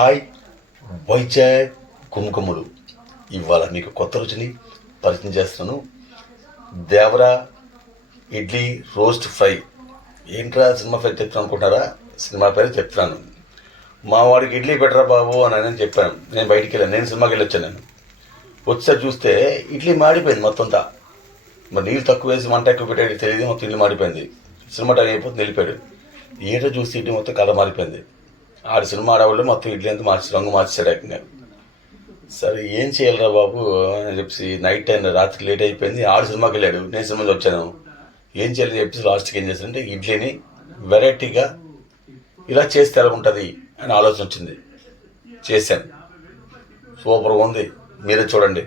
Hi Vizag కుంకుమలు. ఇవాళ మీకు కొత్త రుచిని పరిచయం చేస్తున్నాను. Devara idli roast fry. ఏంట్రా సినిమా పేరు చెప్తాను అనుకుంటున్నారా? సినిమా పేరు చెప్తున్నాను. మా వాడికి ఇడ్లీ పెట్టరా బాబు అని చెప్పాను. నేను బయటికి వెళ్ళాను, నేను సినిమాకి వెళ్ళి వచ్చాను. నేను వచ్చేసరి చూస్తే ఇడ్లీ మాడిపోయింది మొత్తం అంతా. మరి నీళ్ళు తక్కువ వేసి మంట ఎక్కువ పెట్టేది తెలియదు, మొత్తం ఇడ్లీ మాడిపోయింది. సినిమా టైం అయిపోతుంది, వెళ్ళిపోయాడు. ఏంటో చూస్తే ఇడ్లీ మొత్తం కలర్ మారిపోయింది. ఆడు సినిమా ఆడవాళ్ళు మొత్తం ఇడ్లీ అంతా రంగు మార్చాడు ఏకంగా. సరే ఏం చేయాలరా బాబు అని చెప్పి నైట్ టైం రాత్రి లేట్ అయిపోయింది. ఆడు సినిమాకి వెళ్ళాడు, నేను సినిమాకి వచ్చాను. ఏం చేయాలని చెప్పేసి లాస్ట్కి ఏం చేశానంటే ఇడ్లీని వెరైటీగా ఇలా చేస్తే ఎలా ఉంటుంది అని ఆలోచన వచ్చింది. చేశాను, సూపర్గా ఉంది, మీరే చూడండి.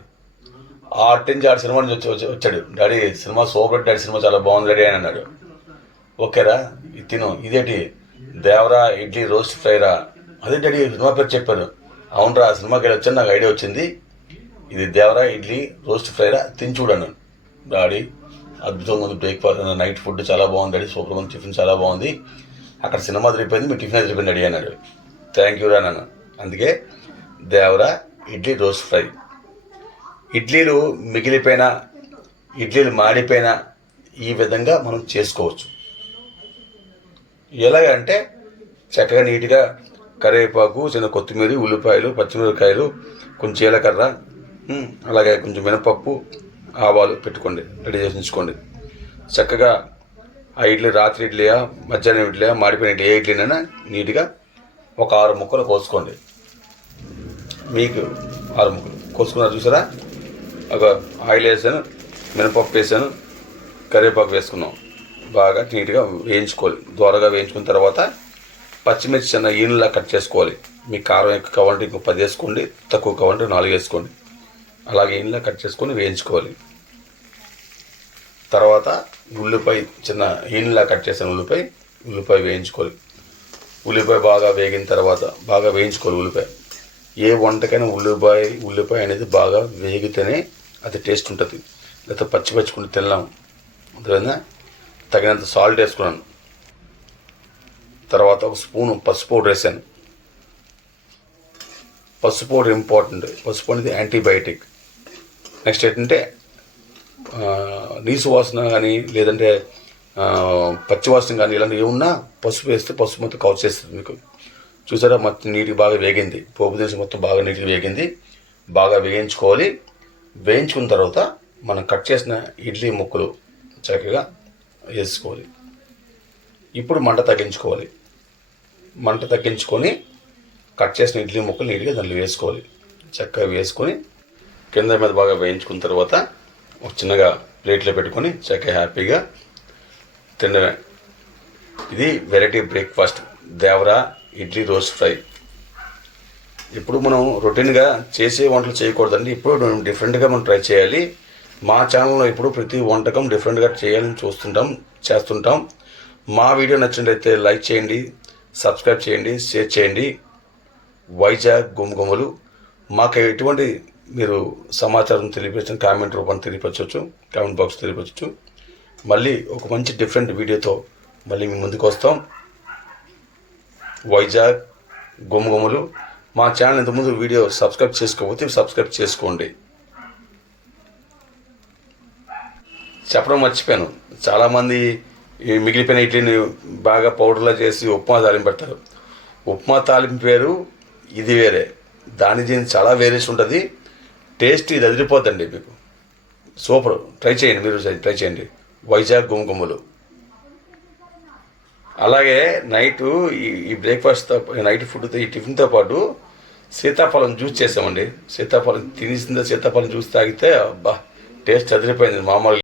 నుంచి ఆడు సినిమా నుంచి వచ్చాడు. Daddy cinema super, daddy cinema చాలా బాగుంది డాడీ అని అన్నాడు. ఓకేరా ఇది తిను. ఇదేంటి దేవరా ఇడ్లీ రోస్ట్ ఫ్రైరా? అదే డాడీ సినిమా పేరు చెప్పాను. అవునరా సినిమాకి వెళ్ళి వచ్చాను, నాకు ఐడియా వచ్చింది. ఇది దేవరా ఇడ్లీ రోస్ట్ ఫ్రైరా, తిని చూడను. డాడీ అద్భుతంగా ఉంది, బ్రేక్ఫాస్ట్ నైట్ ఫుడ్ చాలా బాగుంది డాడీ, సూపర్గా ఉంది, టిఫిన్ చాలా బాగుంది. అక్కడ సినిమా తిరిగిపోయింది, మీ టిఫిన్ తిరిగిపోయింది డాడీ అన్నాడు. థ్యాంక్ యూ రా నాన్న. అందుకే దేవరా ఇడ్లీ రోస్ట్ ఫ్రై. ఇడ్లీలు మిగిలిపోయినా, ఇడ్లీలు మాడిపోయినా ఈ విధంగా మనం చేసుకోవచ్చు. ఎలాగంటే చక్కగా నీట్గా కరివేపాకు, చిన్న కొత్తిమీర, ఉల్లిపాయలు, పచ్చిమిరపకాయలు, కొంచెం జీలకర్ర, అలాగే కొంచెం మినపప్పు, ఆవాలు పెట్టుకోండి, రెడీ చేసి ఉంచుకోండి. చక్కగా ఆ ఇడ్లీ రాత్రి ఇడ్లీయా, మధ్యాహ్నం ఇడ్లీయా, మాడిపోయిన ఇడ్లీ, ఏ ఇడ్లీనైనా నీట్గా ఒక 6 ముక్కలు కోసుకోండి. మీకు 6 ముక్కలు కోసుకున్నారు చూసారా? ఒక ఆయిల్ వేసాను, మినపప్పు వేసాను, కరివేపాకు వేసుకున్నాం. బాగా నీట్గా వేయించుకోవాలి. దూరగా వేయించుకున్న తర్వాత పచ్చిమిర్చి చిన్న ఈనులా కట్ చేసుకోవాలి. మీకు కారం ఎక్కువ కావాలంటే ఇంకో 10 వేసుకోండి, తక్కువ కావాలంటే 4 వేసుకోండి. అలాగే ఈనులా కట్ చేసుకొని వేయించుకోవాలి. తర్వాత ఉల్లిపాయ చిన్న ఈనులా కట్ చేసిన ఉల్లిపాయ వేయించుకోవాలి. ఉల్లిపాయ బాగా వేగిన తర్వాత బాగా వేయించుకోవాలి. ఉల్లిపాయ ఏ వంటకైనా ఉల్లిపాయ అనేది బాగా వేగితేనే అది టేస్ట్ ఉంటుంది. లేకపోతే పచ్చికొని తినలేము. అందువల్ల తగినంత సాల్ట్ వేసుకున్నాను. తర్వాత ఒక స్పూను పసుపు పౌడర్ వేసాను. పసుపు పౌడర్ ఇంపార్టెంట్. పసుపు అనేది యాంటీబయాటిక్. నెక్స్ట్ ఏంటంటే నీసు వాసన కానీ లేదంటే పచ్చి వాసన కానీ ఇలాంటివి ఏమున్నా పసుపు వేస్తే పసుపు మొత్తం కవర్ చేస్తుంది మీకు. చూసారా మొత్తం నీటికి బాగా వేగింది. పోపు దినుసు మొత్తం బాగా నీటికి వేగింది. బాగా వేయించుకోవాలి. వేయించుకున్న తర్వాత మనం కట్ చేసిన ఇడ్లీ ముక్కలు చక్కగా వేసుకోవాలి. ఇప్పుడు మంట తగ్గించుకోవాలి. మంట తగ్గించుకొని కట్ చేసిన ఇడ్లీ ముక్కలు నీట్గా దాంట్లో వేసుకోవాలి. చక్కగా వేసుకొని కింద మీద బాగా వేయించుకున్న తర్వాత ఒక చిన్నగా ప్లేట్లో పెట్టుకొని చక్కగా హ్యాపీగా తినడమే. ఇది variety breakfast, Devara idli roast fry. ఇప్పుడు మనం రొటీన్గా చేసే వంటలు చేయకూడదండి. ఇప్పుడు డిఫరెంట్గా మనం ట్రై చేయాలి. మా ఛానల్లో ఇప్పుడు ప్రతి వంటకం డిఫరెంట్గా చేయాలని చేస్తుంటాం. మా వీడియో నచ్చినట్లయితే లైక్ చేయండి, సబ్స్క్రైబ్ చేయండి, షేర్ చేయండి. వైజాగ్ గుమగుమలు. మాకు ఎటువంటి మీరు సమాచారం తెలియపరచు, కామెంట్ రూపాన్ని తెలియపరచవచ్చు, కామెంట్ బాక్స్ తెలియపరచవచ్చు. మళ్ళీ ఒక మంచి డిఫరెంట్ వీడియోతో మళ్ళీ మీ ముందుకు వస్తాం. వైజాగ్ గుమగుమలు. మా ఛానల్ ఇంతకుముందు వీడియో సబ్స్క్రైబ్ చేసుకోకపోతే సబ్స్క్రైబ్ చేసుకోండి. చెప్పడం మర్చిపోయాను, చాలామంది ఈ మిగిలిపోయిన ఇడ్లీని బాగా పౌడర్లా చేసి ఉప్మా తాలింపు పెడతారు. ఉప్మా తాలింపు వేరు, ఇది వేరే. దీనికి చాలా వేరియేషన్ ఉంటుంది. టేస్ట్ ఇది అదిరిపోద్దండి మీకు. సూపర్. ట్రై చేయండి, మీరు ట్రై చేయండి. వైజాగ్ గుమగుమలు. అలాగే నైటు ఈ బ్రేక్ఫాస్ట్ నైట్ ఫుడ్తో ఈ టిఫిన్తో పాటు సీతాఫలం జ్యూస్ చేసామండి. సీతాఫలం తినేసిందా, సీతాఫలం జ్యూస్ తాగితే అబ్బా టేస్ట్ అదిరిపోయింది మామూలు.